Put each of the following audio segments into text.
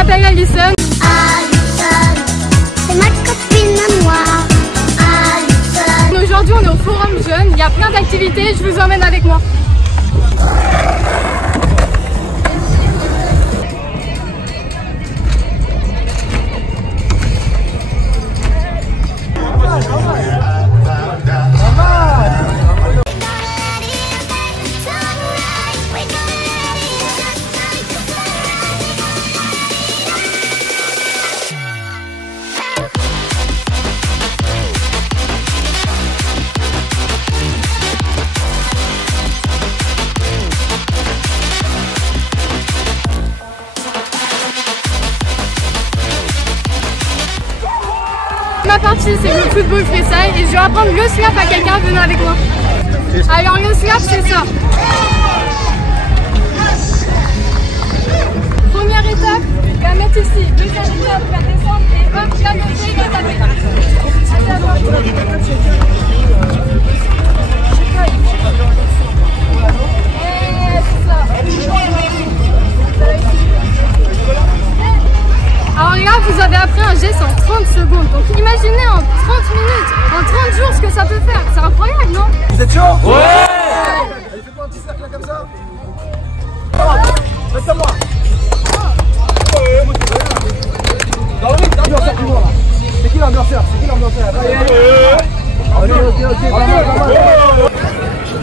m'appelle Alison. Alison, c'est ma copine à moi. Alison. Aujourd'hui on est au Forum Jeune, il y a plein d'activités, je vous emmène avec moi. Ma partie c'est le football freestyle et je vais apprendre le slap à quelqu'un, venez avec moi. Alors le slap c'est ça. Première étape, la mettre ici. Deuxième étape, la descendre et hop, la lever et la taper. Alors là, vous avez appris un geste en 30 secondes. Donc imaginez en 30 minutes, en 30 jours ce que ça peut faire. C'est incroyable, non? Vous êtes chaud? Ouais! Allez, fais-moi un petit cercle là comme ça. Reste à moi. Dans le rythme, l'ambianceur du monde là. C'est qui l'ambianceur? C'est qui l'ambianceur?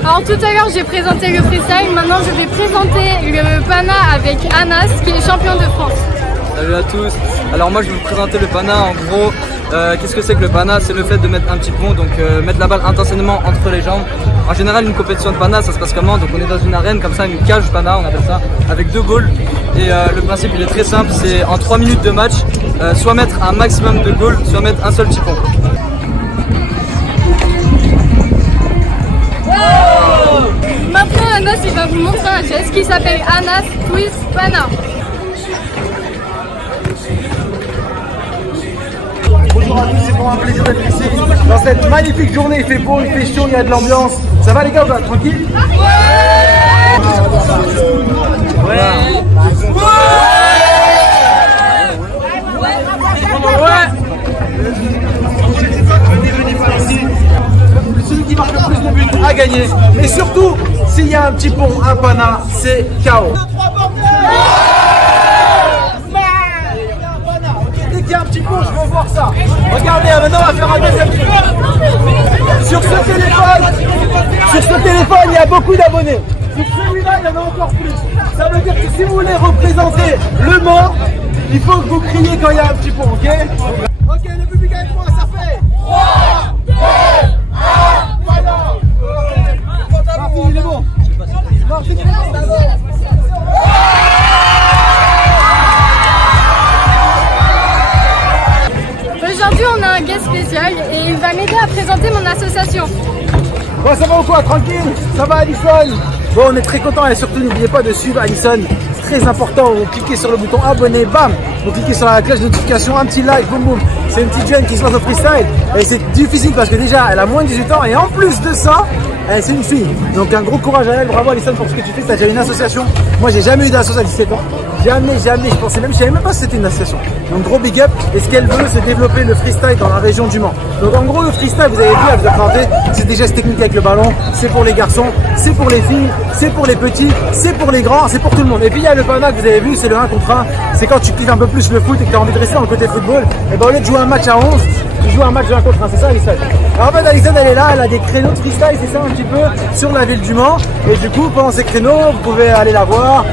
Alors tout à l'heure j'ai présenté le freestyle, maintenant je vais présenter le Pana avec Anas qui est champion de France. Salut à tous. Alors moi je vais vous présenter le Pana. En gros, qu'est-ce que c'est que le Pana? C'est le fait de mettre un petit pont, donc mettre la balle intentionnellement entre les jambes. En général une compétition de Pana ça se passe comment? Donc on est dans une arène comme ça, une cage Pana on appelle ça, avec 2 goals. Et le principe il est très simple, c'est en 3 minutes de match, soit mettre un maximum de goals, soit mettre un seul petit pont. Maintenant Anas il va vous montrer un geste qui s'appelle Anas Twist Pana. Bonjour à tous, c'est pour un plaisir d'être ici. Dans cette magnifique journée, il fait beau, il fait chaud, il y a de l'ambiance. Ça va les gars, vous êtes tranquille? Ouais. Celui qui marque le plus de buts a gagné. Mais surtout, s'il y a un petit pont, un Pana, c'est KO. Il y a un petit pont, je veux voir ça. Regardez, maintenant on va faire un deuxième tour. Sur ce téléphone, il y a beaucoup d'abonnés. Sur celui-là, il y en a encore plus. Ça veut dire que si vous voulez représenter le Mans, il faut que vous criez quand il y a un petit pont, ok? Ok, le public avec moi, ça fait 3, 2, 1, voilà. Parti, il est bon. Non, c'est bon. Aujourd'hui on a un guest spécial et il va m'aider à présenter mon association. Bon, ça va ou quoi? Tranquille? Ça va Alison? Bon, on est très content et surtout n'oubliez pas de suivre Alison. C'est très important, vous cliquez sur le bouton abonner, bam! Vous cliquez sur la cloche de notification, un petit like, boum boum. C'est une petite jeune qui se lance au freestyle et c'est difficile parce que déjà elle a moins de 18 ans et en plus de ça, c'est une fille. Donc un gros courage à elle, bravo Alison pour ce que tu fais, tu as déjà une association. Moi j'ai jamais eu d'association à 17 ans. Jamais, je savais même pas si c'était une association. Donc gros big up, et ce qu'elle veut c'est développer le freestyle dans la région du Mans. Donc en gros le freestyle, vous avez vu, elle vous a présenté, c'est des gestes techniques avec le ballon, c'est pour les garçons, c'est pour les filles, c'est pour les petits, c'est pour les grands, c'est pour tout le monde. Et puis il y a le Pana que vous avez vu, c'est le 1 contre 1, c'est quand tu kiffes un peu plus le foot et que tu as envie de rester dans le côté football, et ben au lieu de jouer un match à 11, tu joues un match de 1 contre 1, c'est ça Alison? Alors en fait Alison elle est là, elle a des créneaux de freestyle, c'est ça un petit peu, sur la ville du Mans, et du coup pendant ces créneaux, vous pouvez aller la voir,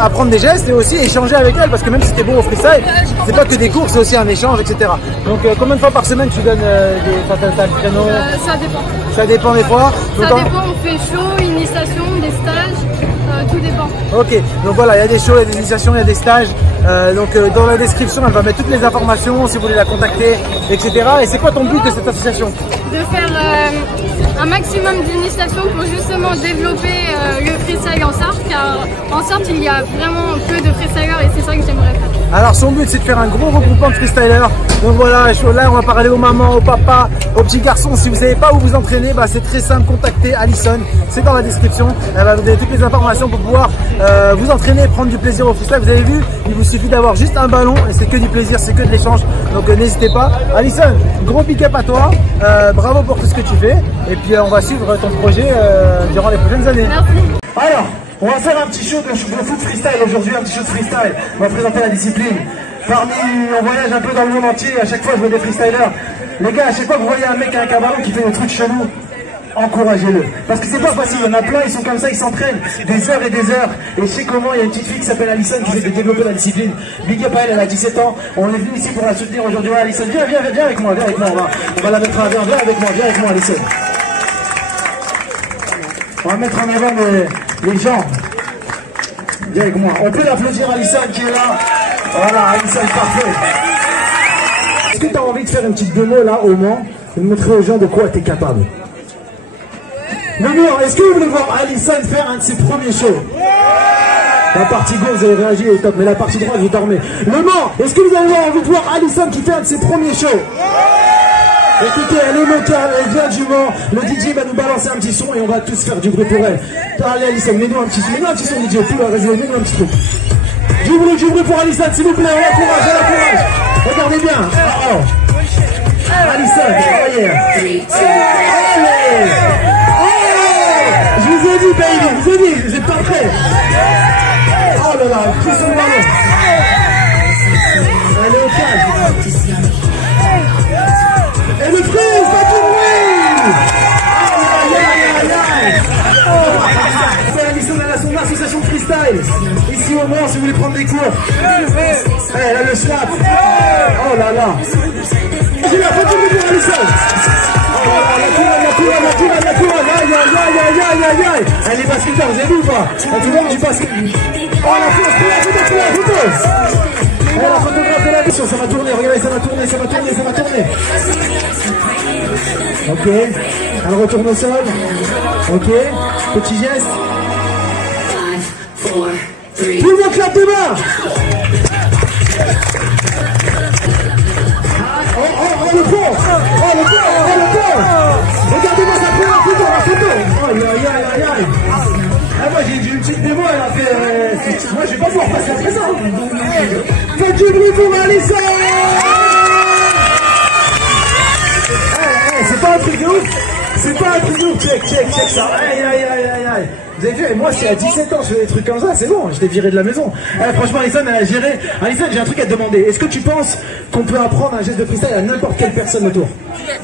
apprendre des gestes et aussi échanger avec elle, parce que même si t'es bon au freestyle, c'est pas que des cours, c'est aussi un échange, etc. Donc combien de fois par semaine tu donnes des créneaux? Ça dépend. Ça dépend des fois. Ça dépend, on fait show, initiation, des stages, tout dépend. Ok, donc voilà, il y a des shows, il y a des initiations, il y a des stages. Dans la description, elle va mettre toutes les informations si vous voulez la contacter, etc. Et c'est quoi ton but de cette association? De faire un maximum d'initiation pour justement développer le freestyle en Sarthe, car en Sarthe il y a vraiment peu de freestylers et c'est ça que j'aimerais faire. Alors son but c'est de faire un gros regroupement de freestylers. Donc voilà, là on va parler aux mamans, aux papas, aux petits garçons. Si vous savez pas où vous entraîner, bah, c'est très simple, contactez Alison, c'est dans la description. Elle va vous donner toutes les informations pour pouvoir vous entraîner, prendre du plaisir au freestyle. Vous avez vu, il vous suffit d'avoir juste un ballon et c'est que du plaisir, c'est que de l'échange. Donc n'hésitez pas. Alison, gros pick up à toi, bravo pour tout ce que tu fais. Et puis on va suivre ton projet durant les prochaines années. Merci. Alors, on va faire un petit show de foot freestyle aujourd'hui, un petit show de freestyle. On va présenter la discipline. On voyage un peu dans le monde entier, à chaque fois je vois des freestylers. Les gars, à chaque fois que vous voyez un mec avec un ballon qui fait des trucs chelous, encouragez-le. Parce que c'est pas facile, il y en a plein, ils sont comme ça, ils s'entraînent des heures et des heures. Et je sais comment, il y a une petite fille qui s'appelle Alison qui fait de développer la discipline. Big up à elle, elle a 17 ans. On est venu ici pour la soutenir aujourd'hui. Alison, viens avec moi, on va la mettre en avant, viens avec moi Alison. On va mettre en avant les gens. Viens avec moi. On peut l'applaudir Alison qui est là. Voilà, Alison, parfait. Est-ce que tu as envie de faire une petite démo là au Mans et de montrer aux gens de quoi tu es capable? Le mur, est-ce que vous voulez voir Alison faire un de ses premiers shows? La partie gauche, vous avez réagi au top, mais la partie droite, vous dormez. Le Mans, est-ce que vous avez envie de voir Alison qui fait un de ses premiers shows? Écoutez, elle est locale, elle vient du Mans. Le DJ va nous balancer un petit son et on va tous faire du bruit pour elle. Allez Alison, mets-nous un petit son DJ. Mets-nous un petit truc. Du bruit pour Alison, s'il vous plaît, on l'encourage. Regardez bien. Alison, allez. Je vous ai dit, baby, vous êtes pas prêts. Oh là là, pris sur le ballon. Elle est au calme. Et le freeze, pas du bruit. C'est Alison, elle a son association freestyle. Ici au Mans, si vous voulez prendre des cours. Elle a le slap. Oh là là. J'ai la photo de Alison. Oh la couronne. Aïe. Elle est basketteur, vous avez vu ou pas? Elle fait même du basket. Oh la photo. La photographe de la mission, ça va tourner, regardez, ça va tourner. Ok, elle retourne au sol. Ok, petit geste. 5, 4, 3. Tout le monde clappe des mains. Oh le pont. Regardez-moi ça prend la photo. Aïe. Ah, moi j'ai une petite démo, elle a fait... moi je vais pas pouvoir passer après ça. Faites du bruit pour Alison. C'est pas un truc de ouf. Check ça. Aïe. Vous avez vu, et moi c'est à 17 ans, je fais des trucs comme ça, c'est bon, je t'ai viré de la maison. Franchement Alison, elle a géré. Alison, j'ai un truc à te demander. Est-ce que tu penses qu'on peut apprendre un geste de freestyle à n'importe quelle personne autour?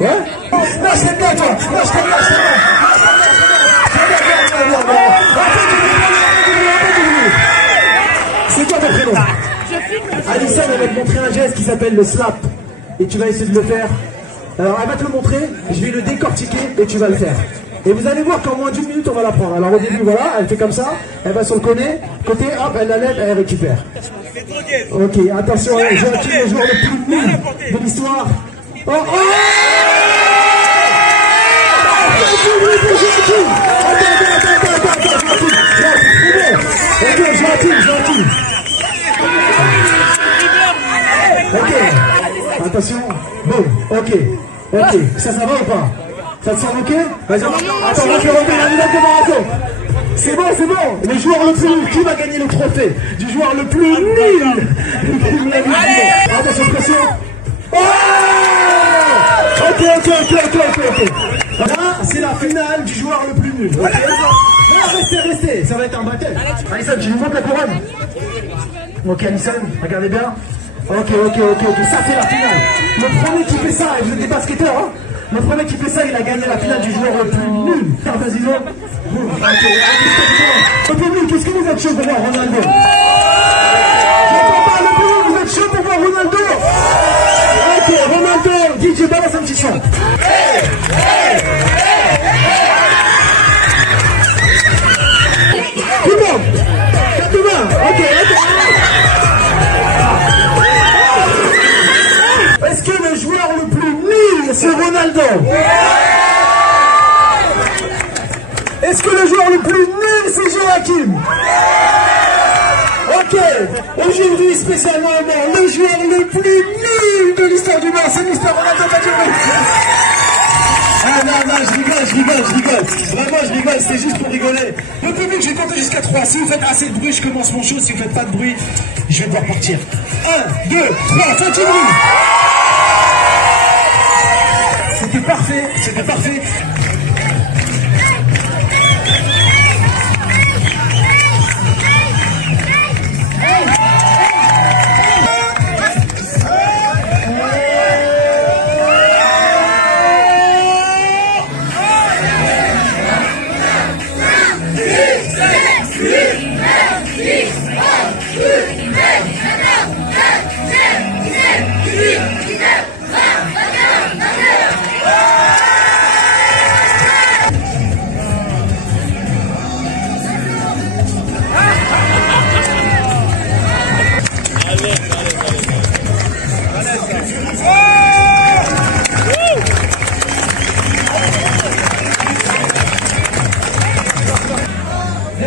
Ouais? Non, je t'aime bien toi. C'est quoi ton prénom? Alison, elle va te montrer un geste qui s'appelle le slap. Et tu vas essayer de le faire. Alors elle va te le montrer, je vais le décortiquer et tu vas le faire. Et vous allez voir qu'en moins d'une minute on va l'apprendre. Alors au début voilà, elle fait comme ça, elle va sur le côté, hop, elle la lève, elle récupère. Ok, attention, Joachim, le joueur le plus nul de l'histoire. Oh Joachim. Ok, attention, bon, ok, ça va ou pas? Ça te semble ok? Vas-y, attends, on va faire la minute de marathon. C'est bon, le joueur le plus nul, qui va gagner le trophée du joueur le plus nul? Attention, pression. Oh! Ok. Là, c'est la finale du joueur le plus nul. Okay. Là, restez, ça va être un battle. Alison, tu nous montres la couronne? Ok, Alison, regardez bien. Ok, ça c'est la finale. Le premier qui fait ça, et vous êtes des basketteurs, hein? Le premier qui fait ça, il a gagné la finale du joueur le plus nul. Vas-y, non? Le public, est-ce que vous êtes chaud pour voir Ronaldo? Je parle le public, vous êtes chaud pour voir Ronaldo? Ok, Ronaldo, DJ, balance un petit son. Tout le monde, 80, ok. Est-ce que le joueur le plus nul, c'est Ronaldo? Est-ce que le joueur le plus nul, c'est Joachim? Ok, Ok, aujourd'hui spécialement le joueur le plus nul de l'histoire du monde, c'est Mr. Ronaldo Badjouri. Ah non, je rigole. Vraiment, je rigole, c'est juste pour rigoler. Le public, je vais compter jusqu'à 3. Si vous faites assez de bruit, je commence mon show. Si vous faites pas de bruit, je vais devoir partir. 1, 2, 3, faites du bruit. C'était parfait.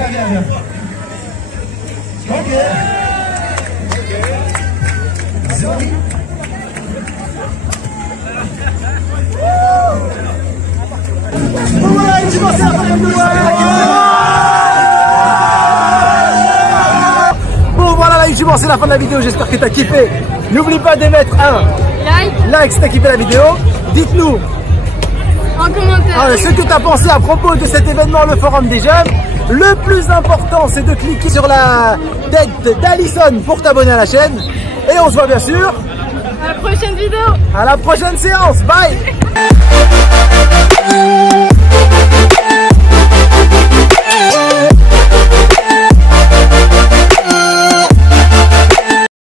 Viens. Ok. Bon voilà la YouTube, c'est la fin de la vidéo, j'espère que t'as kiffé. N'oublie pas de mettre un like si t'as kiffé la vidéo. Dites-nous en commentaire ce que t'as pensé à propos de cet événement, le forum des jeunes. Le plus important, c'est de cliquer sur la tête d'Alison pour t'abonner à la chaîne. Et on se voit bien sûr à la prochaine vidéo. À la prochaine séance. Bye.